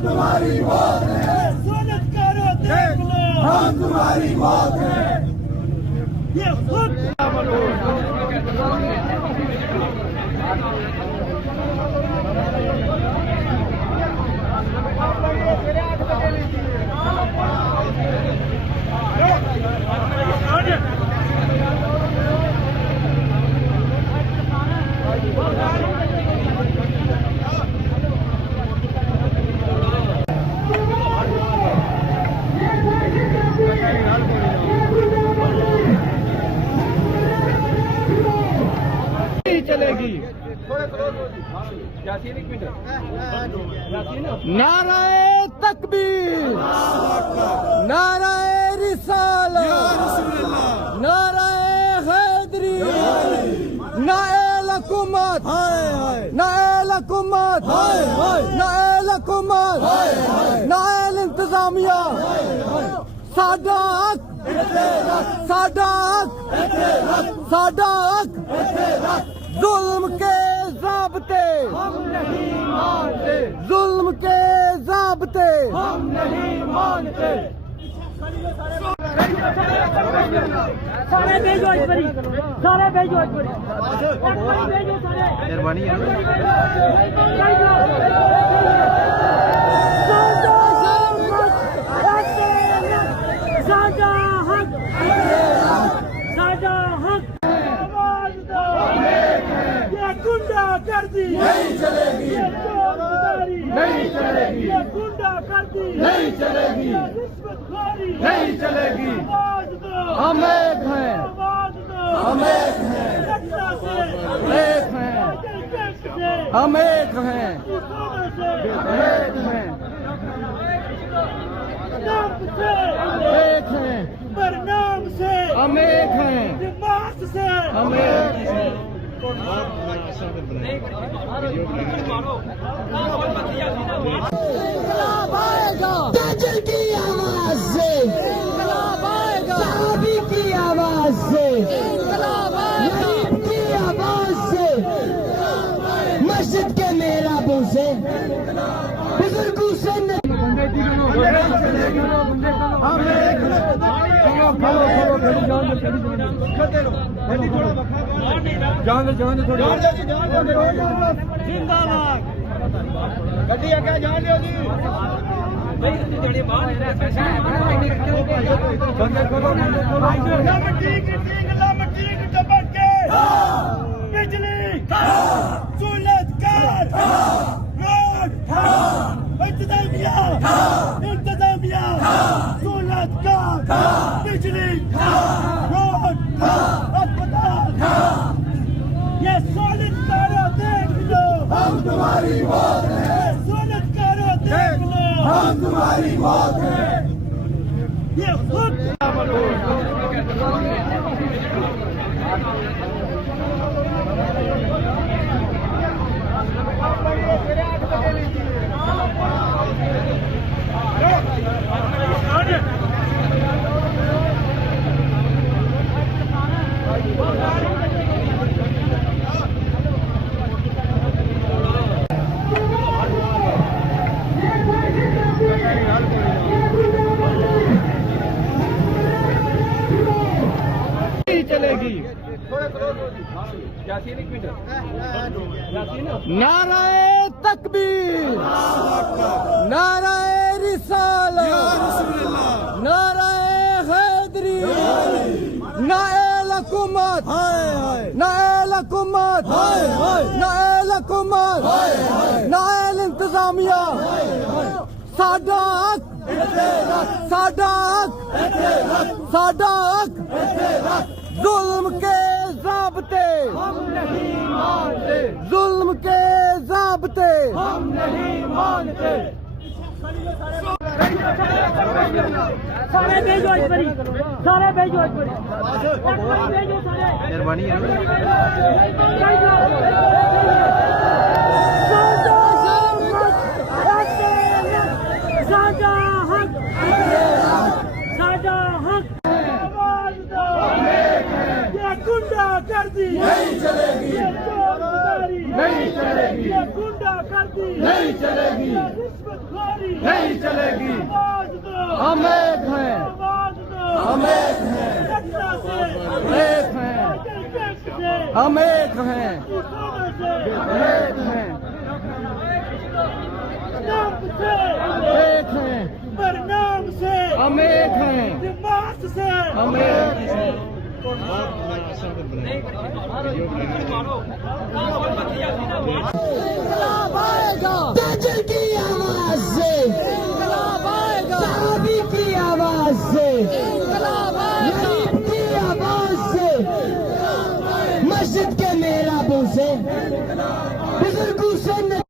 तुम्हारी मौत है, स्वागत करो देख लो, हम तुम्हारी मौत है। ये खुद चलेगी। नाराए तकबीर, नाराए रिसालत, नाराए हैदरी, नाएल हुकूमत, नाएल हुकूमत, नाएल हुकूमत, नाएल इंतजामिया। साडा हक, साडा हक, साडा हक। जुल्म के ज़ाब्ते हम नहीं मानते, जुल्म के ज़ाब्ते हम नहीं मानते। सारे भेजो इस परी, सारे भेजो इस परी, भेजो सारे। मेहरबानी है। सादा हक, सादा हक। गुंडागर्दी नहीं चलेगी, नहीं चलेगी, गुंडागर्दी नहीं चलेगी, रिश्वतखोरी नहीं चलेगी। आवाज दो, हम एक हैं, आवाज दो, हम एक हैं, रक्षा से, एक हैं, हम एक हैं, एक हैं, एक हैं, बरनाम से, हम एक हैं, दिमाग से, हम एक हैं। इंकलाब आएगा, ताजर की आवाज से, इंकलाब आएगा, साहबी की आवाज से, इंकलाब आएगा, गरीब की आवाज से, मस्जिद के मेहराबों से, बुजुर्गों से जिंदाबाद। गड्डी आगे जान लियो जी। बिजली, सहूलत कर, रोड, इंतजामिया, इंतजामिया, सहूलत कर, बिजली, रोड, अस्पताल। ये सहूलत करो देख लो, हम तुम्हारी मौत है, सहूलत करो देख लो, हम तुम्हारी मौत है। ये खुद चलेगी। नाराए तकबीर, नाराए रिसालत, नाराए हैदरी, नाएल हुकूमत, नाएल हुकूमत, नाएल हुकूमत, नाएल इंतजामिया। साडा हक, साडा हक साडा हक जुल्म के ज़ाब्ते हम नहीं मानते जुल्म के ज़ाब्ते हम नहीं मानते सारे भेजो एक बारी सारे भेजो एक बारी भेजो सारे मेहरबानी सादा हक सादा हक आवाज दो ये गुंडा कर दी नहीं चलेगी नहीं चलेगी ये गुंडा कर दी नहीं चलेगी रिश्वतखोरी नहीं चलेगी आवाज दो हम एक हैं आवाज दो हम एक हैं सत्ता से एक हैं पेट से हम एक हैं सोने से एक हैं नाम से एक हैं परिणाम से हम एक हैं दिमाग से हम एक हैं इंकलाब आएगा ताजर की आवाज से इंकलाब आएगा साहबी की आवाज से इंकलाब आएगा गरीब की आवाज से मस्जिद के मेहराबों से बुजुर्गों से